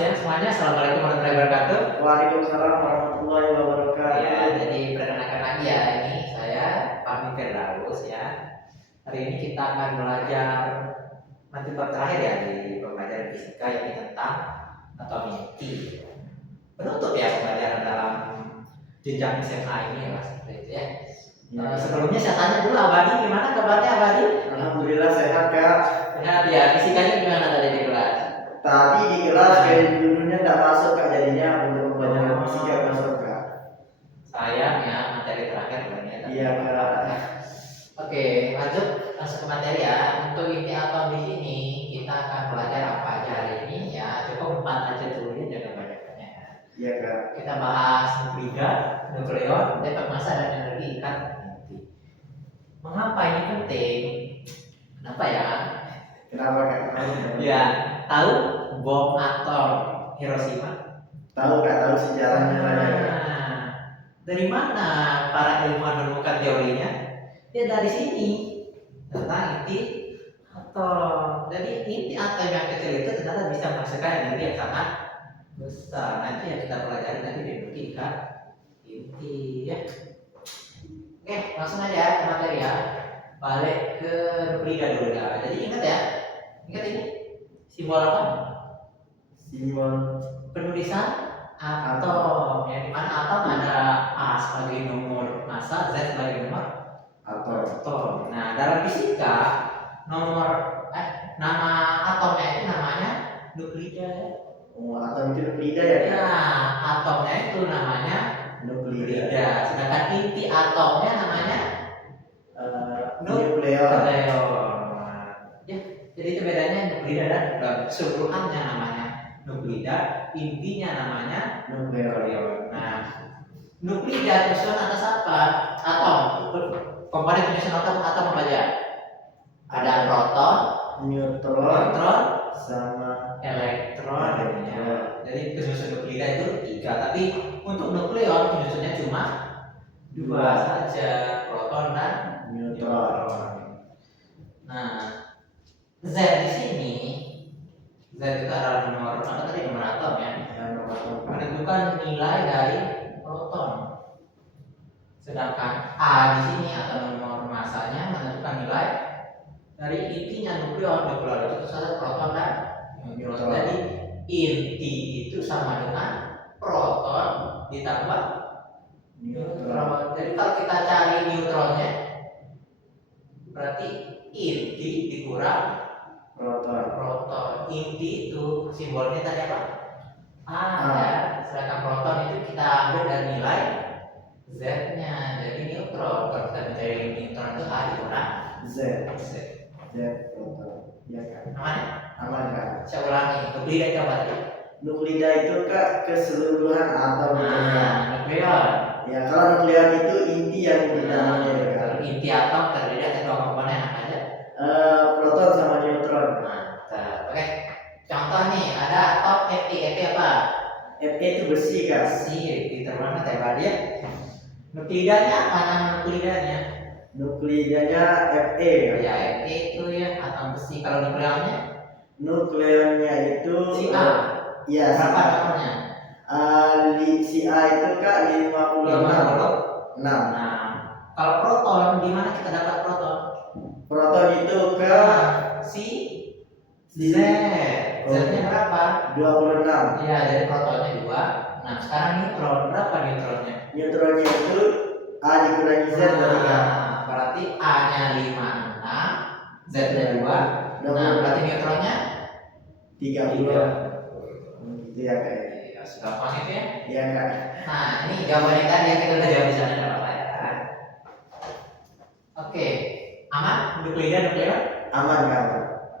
siang semuanya. Assalamualaikum warahmatullahi wabarakatuh. Waalaikumsalam warahmatullahi wabarakatuh. Ya, jadi perkenalkan lagi ya, ini saya Fahmi Firdaus ya. Hari ini kita akan belajar materi bab terakhir ya di pembelajaran fisika, yakni tentang atomi inti. Penutup ya pembelajaran dalam jenjang SMA ini ya, Mas. Seperti itu ya. Sebelumnya saya tanya dulu, Abadi gimana kabarnya, Abadi? Alhamdulillah sehat Kak. Sehat ya. Fisikanya gimana tadi di kelas? Tadi di kelas kayak dulunya tidak masuk Kak, jadinya untuk pembelajaran fisika masuk Kak. Sayang ya, materi terakhir bulannya. Iya Kak. Oke, lanjut masuk ke materi ya. Untuk inti atom di sini kita akan belajar apa aja hari ini ya. Cukup 4 aja dulu ya, jangan banyak-banyak. Iya Kak. Kita bahas nuklida, nukleon, tempat massa dan energi ikat inti. Mengapa ini penting? Kenapa ya? Kenapa Kak? Ya, tahu bom atom Hiroshima? Tahu Kak, tahu sejarahnya tadi Kak. Dari mana para ilmuwan menemukan teorinya? Ya dari sini, tentang inti atom. Jadi inti atom yang kecil itu ternyata bisa menghasilkan energi yang sangat besar. Nanti yang kita pelajari nanti di energi ikat inti ya. Oke, langsung aja ke materi ya. Balik ke nuklida dulu ya. Jadi ingat ya, ingat ini simbol apa? Simbol Penulisan atom. Ya, di mana atom ada A sebagai nomor massa, Z sebagai nomor atom. Nah, dalam fisika nama atomnya itu namanya nuklida. Oh, atom itu nuklida ya Kak? Ya, atomnya itu namanya nuklida. Sedangkan inti atomnya namanya nukleon. Ya, jadi itu bedanya nuklida dan keseluruhannya namanya nuklida, intinya namanya nukleon. Nah, nuklida tersusun atas apa? Atom. Komponen penyusun atom apa aja? Ada proton, neutron, neutron, sama elektron. Ya. Jadi penyusun nuklida itu 3, tapi untuk nukleon penyusunnya cuma 2 saja, proton dan neutron. Nah, Z di sini, Z itu adalah nomor apa tadi, nomor atom ya. Menentukan nilai dari proton. Sedangkan A di sini atau nomor massanya menentukan nilai dari intinya nukleon. Nukleon itu saja proton dan neutron. Jadi inti itu sama dengan proton ditambah neutron. Jadi kalau kita cari neutronnya, berarti inti dikurang proton. Inti itu simbolnya tadi apa? A ya. Sedangkan proton itu kita ambil dari nilai Z-nya, jadi neutron. Kalau kita mencari neutron itu A dikurang Z proton. Ya Kak. Aman Kak. Saya ulangi, nuklida itu apa tadi? Nuklida itu Kak keseluruhan atom. Nukleon. Ya, kalau nukleon itu inti yang di dalamnya ya Kak. Inti atom terdiri atas 2 komponen apa aja? Proton sama neutron. Mantap. Oke. Contoh nih, ada atom Fe. Fe apa? Fe itu besi Kak. Besi, diterima tema dia. Nuklidanya apa nama nuklidanya? Nuklidanya Fe Ya, Fe itu ya atom besi. Kalau nukleonnya? Nukleonnya itu Si A. Iya. Berapa nomornya? Si A itu Kak 56. Nah, kalau proton, di mana kita dapat proton? Proton itu ke si Z. Z-nya berapa? 26. Iya, dari protonnya 2. Nah, sekarang neutron, berapa neutronnya? Neutronnya itu A dikurangi Z berarti Kak. Berarti A-nya 56, Z-nya 2. Nah, berarti neutronnya 30. Gitu ya Kak. Ya, sudah paham itu ya? Iya Kak. Nah, ini jawabannya tadi yang kita udah jawab di sana, enggak apa ya. Oke, aman? Nuklida, nukleon? Aman Kak.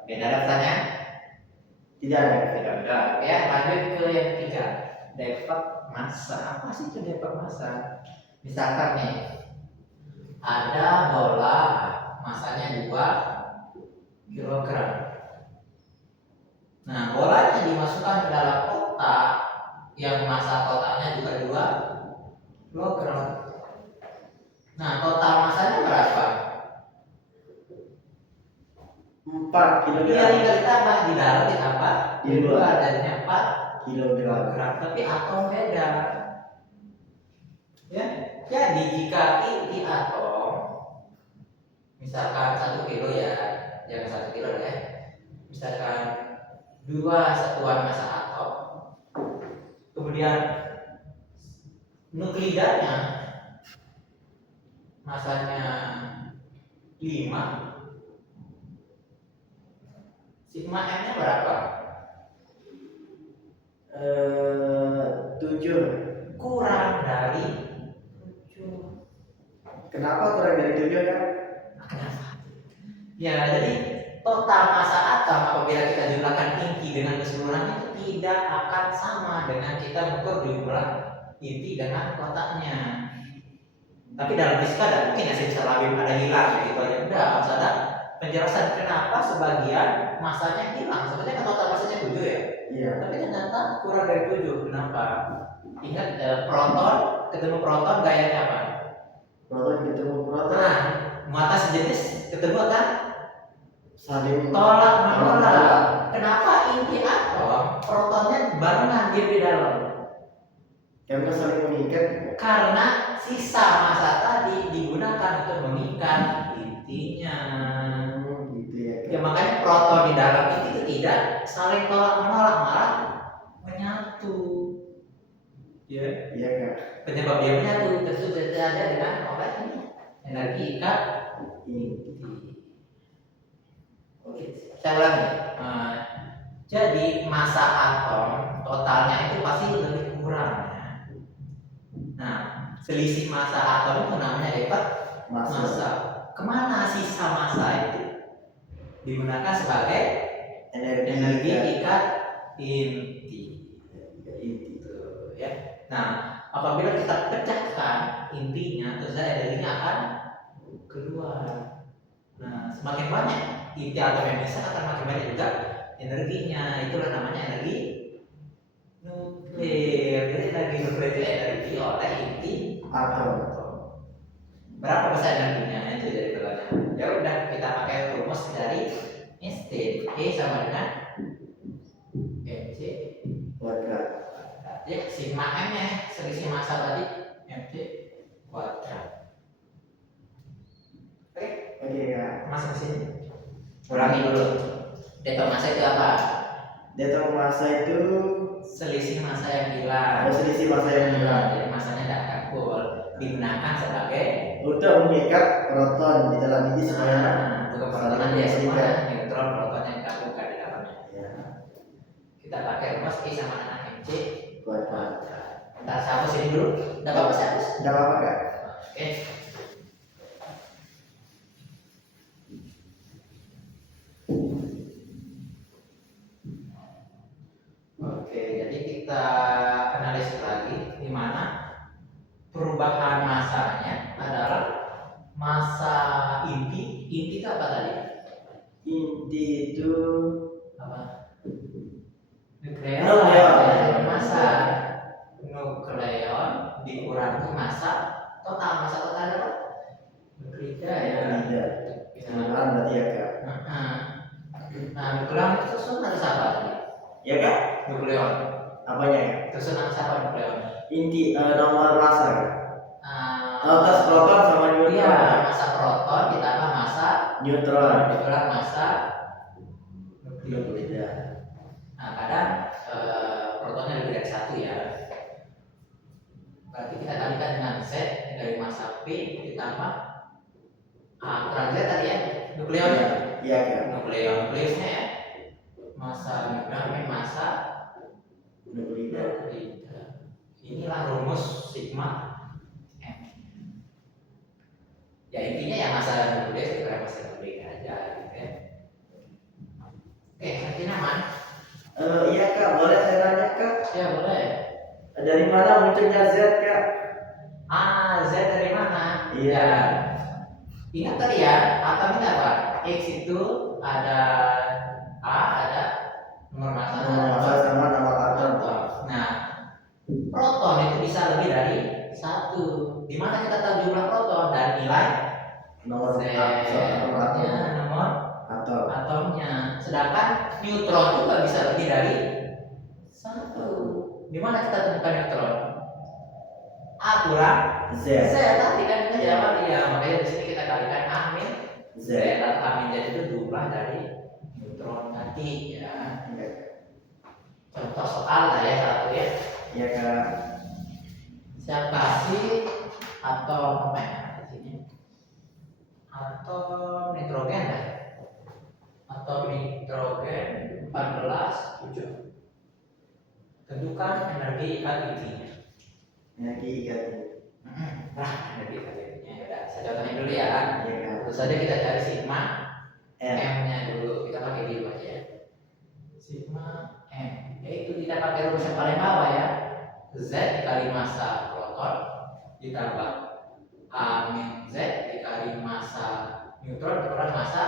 Oke, ada pertanyaan? Tidak ada. Tidak ada. Ya, lanjut ke yang ketiga. Depth massa. Apa sih itu depth massa? Misalkan nih, ada bola massanya 2 kilogram. Nah, bolanya dimasukkan ke dalam kotak yang massa kotaknya juga 2 kilogram. Nah, total massanya berapa? 4 kilogram. Iya, tinggal ditambah di dalam ditambah Di luar. jadinya 4 kilogram. tapi atom beda. Ya, jadi jika inti atom misalkan 1 kilo ya, jangan 1 kilo ya, misalkan 2 satuan massa atom, kemudian nuklidanya masanya 5, sigma m nya berapa? 7. Kurang dari 7. Kenapa kurang dari 7 kan? Kenapa? Ya, jadi total massa atom apabila kita jumlahkan inti dengan keseluruhan itu tidak akan sama dengan kita mengukur jumlah inti dengan kotaknya. Tapi dalam fisika tidak mungkin ya bisa ada hilang gitu aja. Enggak, harus ada penjelasan kenapa sebagian masanya hilang. Sebenarnya kan total masanya 7 ya. Iya. Tapi ternyata kurang dari 7. Kenapa? Ingat proton ketemu proton gayanya apa? Proton ketemu proton. Nah, mata sejenis ketemu kan? Saling Tolak menolak. Kenapa inti atom protonnya barengan dia di dalam? Karena saling mengikat. Karena sisa massa tadi digunakan untuk mengikat intinya. Gitu ya. Ya makanya proton di dalam inti itu tidak saling tolak menolak, malah menyatu. Ya. Iya kan. Penyebab dia menyatu tentu saja dengan apa ini? Energi ikat inti. Oke, saya ulangi. Jadi massa atom totalnya itu pasti lebih kurang. Nah, selisih massa atom itu namanya efek massa. Kemana sisa massa itu? Digunakan sebagai energi ikat inti. Itu ya. Nah, apabila kita pecahkan intinya, terus energinya akan keluar. Nah, semakin banyak inti atom yang bisa akan makin banyak juga energinya. Itulah namanya energi nuklir. Jadi energi nuklir itu energi oleh inti Atom. Berapa besar energinya? Itu jadi pertanyaan. Ya udah, kita pakai rumus dari Einstein. E sama dengan mc Kuadrat. ya, sigma m nya selisih massa tadi mc kuadrat. Oke ya. Masuk sini. Ulangi dulu. Delta massa itu apa? Delta massa itu Selisih massa yang hilang. selisih massa yang hilang. Jadi massanya tidak akan full. Digunakan sebagai Untuk mengikat proton di dalam inti supaya untuk keprotonan dia semua mengikat. neutron proton yang digabungkan di dalamnya. Ya. Kita pakai rumus E sama dengan mc Kuadrat. kita hapus ini dulu. Tidak apa-apa saya hapus. Tidak apa-apa kak. Oke. Oke, jadi kita analisis lagi di mana perubahan massanya adalah massa inti. Inti itu apa tadi? Inti itu Apa? Nukleon. Nukleon. Massa nukleon dikurangi massa total. Massa total apa? Nuklida ya. tidak. Keseluruhan berarti ya kak. Nah, nukleon itu susunan dari siapa tadi? Ya kak. Nukleon. Apanya ya? Susunan siapa nukleon? Inti nomor massa kak. Uh, Atas proton sama neutron. Iya, massa proton ditambah massa Neutron. dikurangi massa nukleon. Beda. Nah, kadang protonnya lebih dari 1 ya. Berarti kita kalikan dengan Z dari massa P ditambah kurang Z tadi ya, nukleon ya. Iya kak. Nukleusnya ya. Massa nukleon massa Nuklida. nuklida. Inilah rumus sigma M. Ya intinya ya massa nukleus dikurangi massa nuklida aja gitu ya. Oke, artinya aman? Iya kak, boleh saya tanya kak? Ya boleh. Dari mana munculnya Z kak? Z dari mana? Iya. Ingat tadi ya, atom ini apa? X itu ada A, ada nomor massa. Nomor massa sama nama atom. Nah, proton itu bisa lebih dari 1. Di mana kita tahu jumlah proton dan nilai Nomor Z, nomor atom. nomor Atom. atomnya. Sedangkan neutron juga bisa lebih dari 1. Di mana kita temukan neutron? A kurang Z. Z tadi kan kita jawab ya, makanya di sini kita kalikan A min Z. atau A min Z itu jumlah dari neutron tadi ya. Ya. Contoh soal lah ya satu ya. Ya Kak. Saya kasih atom apa ya di sini? Atom nitrogen ya. Atom nitrogen 14,7. Tentukan energi ikat intinya. Energi ikat. Nah, energi ikat intinya ya udah. Saya contohnya dulu ya. Ya Kak. Tentu saja kita cari sigma M. M-nya dulu. Kita pakai dulu aja ya. Sigma M. Yaitu kita pakai rumus yang paling bawah ya. Z dikali massa proton ditambah A min Z dikali massa neutron dikurangi massa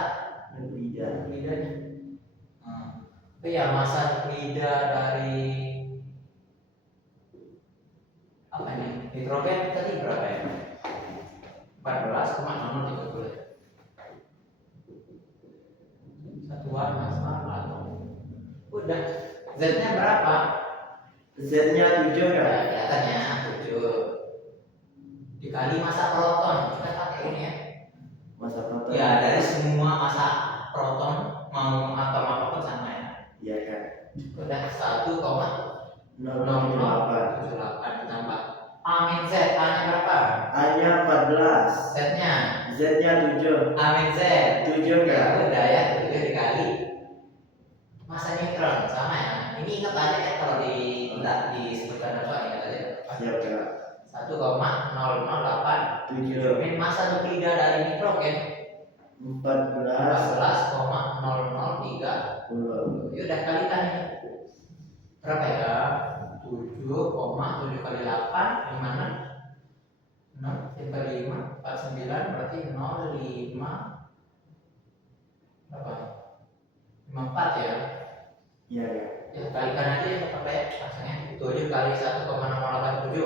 Nukleida. nuklidanya. Itu ya massa nuklida dari apa ini? Nitrogen tadi berapa ya? 14,0030. Satuan massa atom. Udah. Z-nya berapa? Z-nya 7 Ya, Kak. kelihatannya 7 dikali massa proton. Kita pakai ini ya. Masa proton. Ya, dari semua massa proton mau atom apapun sama ya. Iya Kak. Udah 1,0078 0,08. ditambah A min Z. A-nya berapa? A-nya 14. Z-nya Z-nya 7. A min Z. 7 Ya Kak. udah ya, 7 dikali massa neutron sama ya. Ini ingat aja ya kalau disebutkan apa ingat aja. Siap Kak. 1,008 7. min massa nuklida dari nitrogen 14. 14,0030. Ya udah kalikan ini. Berapa ya? 7,7 kali 8 gimana? 6 kali 5 49 berarti 05 berapa? 54 ya. Iya Kak. Ya kalikan aja ya pakai langsungnya 7 kali 1,087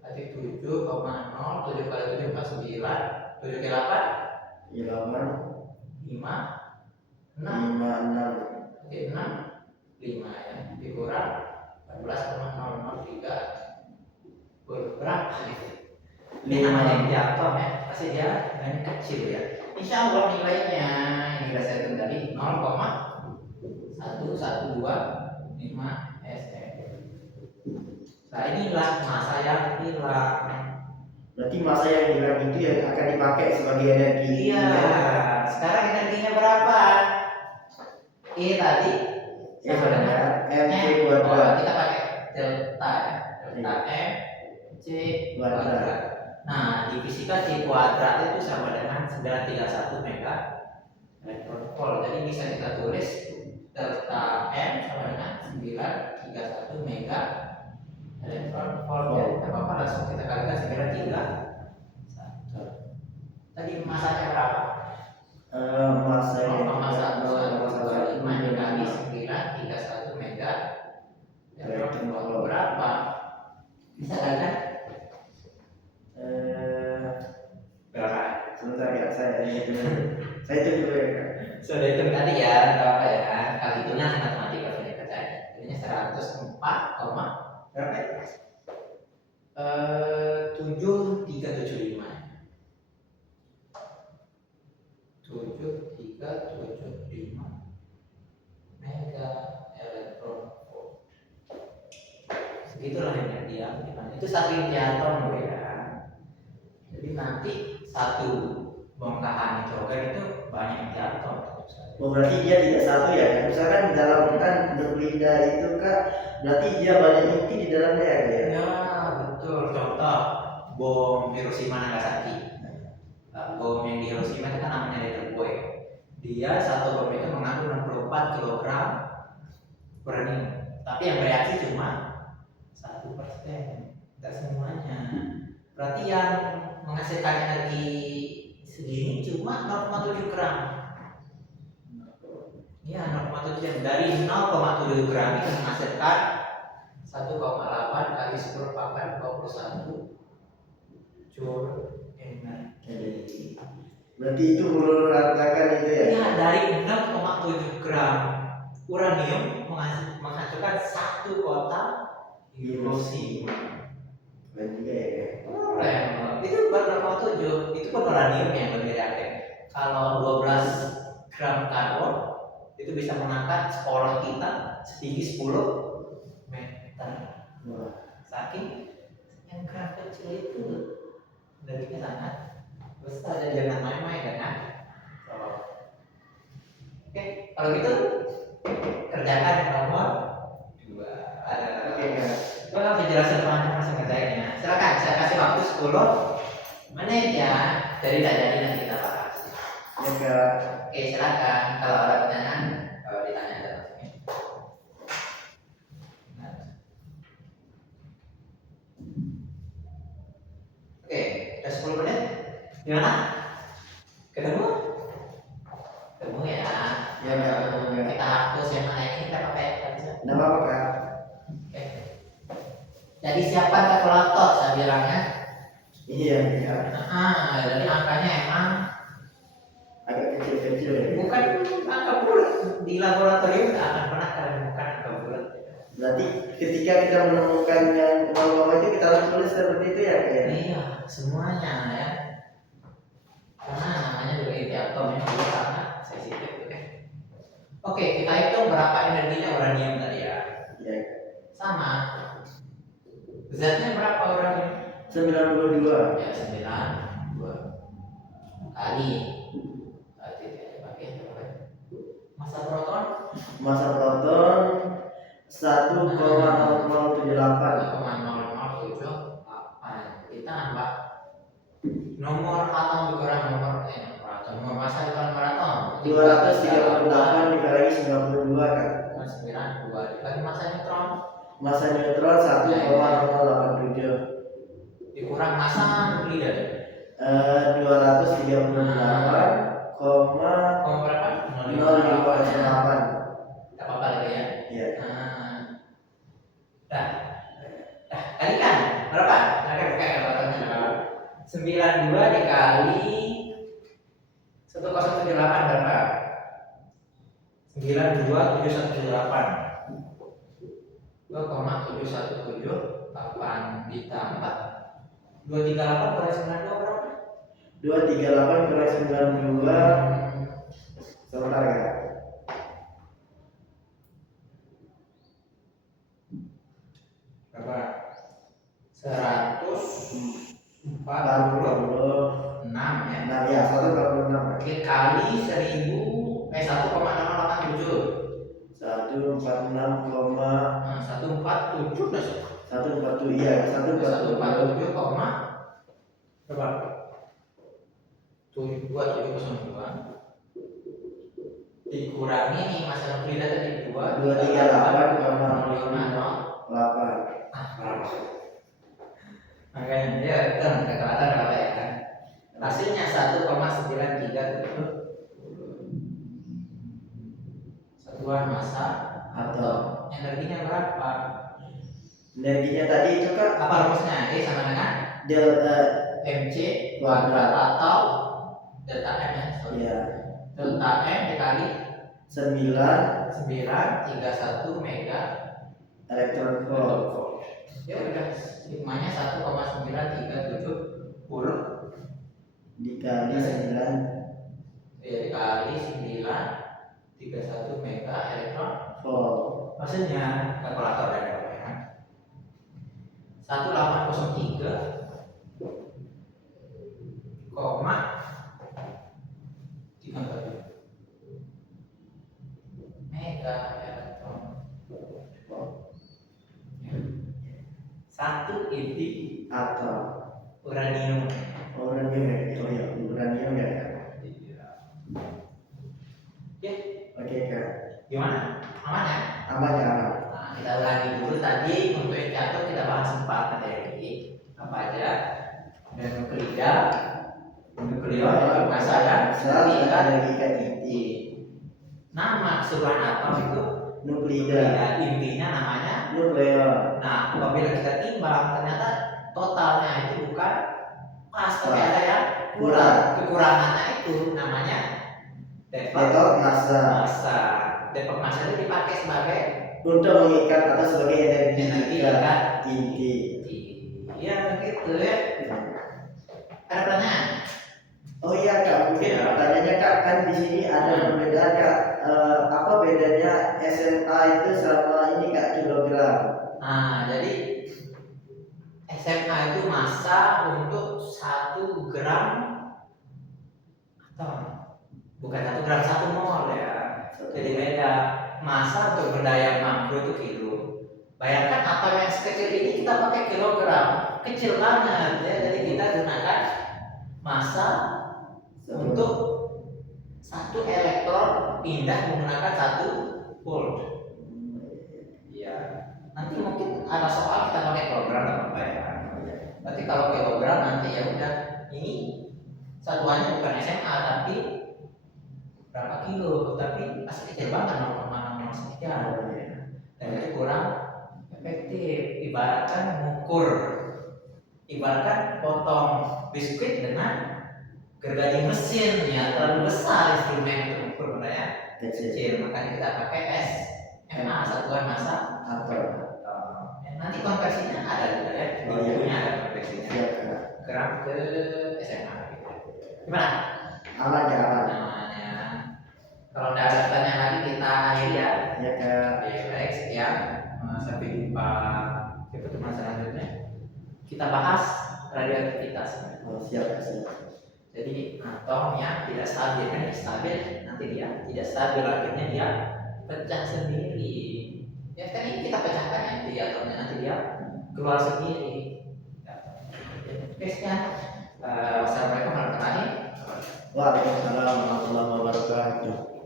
berarti 7,0 7 kali 7 49 7 kali 8 Iya 5 6 56. berarti 6 5 ya dikurang 14,003 berapa ini? Ini namanya di atom ya, pasti dia nilainya kecil ya. Insya Allah nilainya ini udah saya hitung tadi 0,1125 sm. Nah inilah massa yang hilang. Berarti masa yang hilang itu yang akan dipakai sebagai energi. Iya. Sekarang energinya berapa? E tadi Ya sama dengan mc M. kuadrat. Kita pakai delta ya. Delta M C kuadrat. Nah, di fisika C kuadrat itu sama dengan 931 mega elektron volt. Jadi bisa kita tulis delta M sama dengan 931 mega elektron volt. Ya, tidak apa-apa langsung kita kalikan 931. Tadi masanya berapa? Masanya 0,125 dikali 931 mega elektron volt. Berapa? Bisa kalikan? Berapa? Sebentar ya, saya hitung dulu. Saya hitung dulu ya Kak. Sudah hitung tadi ya, enggak apa ya. Kalau hitungnya matematika sudah percaya. Jadinya 104, berapa ya? 7375. 7375 mega elektron volt. Segitulah yang dia. Itu saking atom loh ya. Jadi nanti satu bongkahan nitrogen itu banyak atom. Oh, berarti dia tidak satu ya Kak. Misalkan di dalam kan nuklida itu Kak, berarti dia banyak inti di dalamnya ya Kak ya? Ya betul. Contoh bom Hiroshima Nagasaki. Bom yang di Hiroshima itu kan namanya Little Boy. Dia satu bom itu mengandung 64 kg uranium. Tapi yang bereaksi cuma 1%. Tidak semuanya. Berarti yang menghasilkan energi segini cuma 0,7 gram. Ya 0,7 gram. Dari 0,7 gram itu menghasilkan 1,8 kali 10 pangkat 21 joule energi. Berarti itu melulu ratakan itu ya? Ya dari 0,7 gram uranium menghancurkan satu kota Hiroshima. Keren juga ya. Keren. Itu berapa tujuh? Itu kan uranium yang lebih reaktif. Kalau 12 gram karbon itu bisa mengangkat sekolah kita setinggi 10 meter. Wah. Saking yang gram kecil itu energinya sangat besar dan jangan main-main dengan. Oke, kalau gitu kerjakan yang nomor 2. Oke Kak. Gue nggak penjelasan panjang langsung ngerjain ya. Silakan, saya kasih waktu 10 menit ya. Jadi tidak jadi nanti kita bahas. Ya Kak. Oke, silakan. Kalau ada pertanyaan, kalau ditanya aja langsung. Oke, udah 10 menit. Gimana? Ketemu? Ketemu ya. Ya Kak, ketemu ya. Kita hapus yang mana ini kita pakai kita bisa. Nggak apa-apa Kak. Oke. Jadi siapkan kalkulator saya bilangnya. Iya Kak. Jadi angkanya emang Agak kecil-kecil ya. bukan angka bulat. Di laboratorium tidak akan pernah kalian menemukan angka bulat. Berarti ketika kita menemukan yang bawah itu kita harus tulis seperti itu ya Kak ya? Iya, semuanya ya. Karena namanya juga inti atom yang dulu sangat sensitif. Oke, kita hitung berapa energinya uranium tadi ya. Iya Kak. Sama. Z-nya berapa uranium? 92. Ya 92 kali. Berarti kita pakai massa proton Massa proton 1,0078. 0,0078. Kita nambah nomor atom dikurang nomor atom, nomor massa dikurang nomor atom. 238 dikali 92 Kak. 92 dikali massa neutron Massa neutron 1,087. dikurang massa nuklida. 238, Koma berapa? 0,08. Tak apa-apa lagi ya. Iya. Dah. Kalikan berapa? Silakan buka kalkulatornya. 92 dikali 1,078 berapa? 92718. 2,7178 ditambah 238 kurang 92 berapa? 238 kurang 92. Sebentar Kak. Berapa? 146 ya. Nah ya 146. Oke, kali 1,087. 146, Nah, 147 dah. 147 iya 147. 147 koma berapa? 2702 dikurangi nih masa nuklida tadi 238,08. berapa? Makanya dia kan kelihatan berapa ya kan? Hasilnya 1,937 satuan massa Atau energinya berapa? energinya tadi itu Kak Apa rumusnya? E sama dengan delta. mc kuadrat atau delta m ya? Sorry. Iya. Delta m dikali 931 mega elektron volt. Ya udah sigmanya 1,9370 dikali 9 ya dikali 931 mega elektron volt. maksudnya kalkulator dan ya 1803 koma 37 mega elektron satu inti Atau uranium. uranium ya. Oh ya uranium ya Kak. Oke, Oke Kak. gimana? Aman ya? Aman ya aman. Nah, kita ulangi dulu tadi untuk indikator kita bahas 4 materi apa aja dan nuklida, nukleon, massa dan Ada ikan inti. nama keseluruhan atom itu Nuklida. intinya namanya. Nukleon. Nah, apabila kita timbang ternyata totalnya itu bukan pas, tapi ada yang Kurang. kekurangannya itu namanya Atau massa. massa. Depok massa itu dipakai sebagai untuk mengikat atau sebagai energi energi ke ikat inti. ya gitu ya. Ada pertanyaan? Oh iya kak, mungkin Ya. pertanyaannya kak, kan di sini ada perbedaan kak. Apa bedanya SMA itu sama ini kak, kilogram? Nah, jadi SMA itu massa untuk 1 gram atau bukan 1 gram 1 mol ya. Jadi beda. Massa untuk benda yang makro itu kilo. Bayangkan atom yang sekecil ini kita pakai kilogram, kecil banget ya. Jadi kita gunakan massa untuk 1 elektron pindah menggunakan 1 volt. Ya, nanti mungkin ada soal kita pakai kilogram atau apa ya. Berarti kalau kilogram nanti ya udah ini satuannya bukan SMA tapi berapa kilo, tapi pasti kecil banget 0,00 sekian. Dan itu kurang efektif. Ibaratkan potong biskuit dengan gergaji mesin ya, terlalu besar instrumen untuk ukur benda yang kecil. Makanya kita pakai SMA, satuan massa Atom. nanti konversinya ada juga ya, di Oh, iya. bukunya ada konversinya Siap kak. gram ke SMA gitu. Gimana Aman kak, aman. namanya? Kalau tidak ada pertanyaan lagi kita akhiri ya. Ya kak. Baik, sekian. Sampai jumpa di pertemuan selanjutnya. Kita bahas radioaktivitas. Oh, siap kak, siap. Jadi atom yang tidak stabil kan stabil, nanti dia tidak stabil akhirnya dia pecah sendiri. Ya kan ini kita pecahkan ya di atomnya, nanti dia keluar sendiri. Oke, sekian. Wassalamualaikum warahmatullahi wabarakatuh. Waalaikumsalam warahmatullahi wabarakatuh.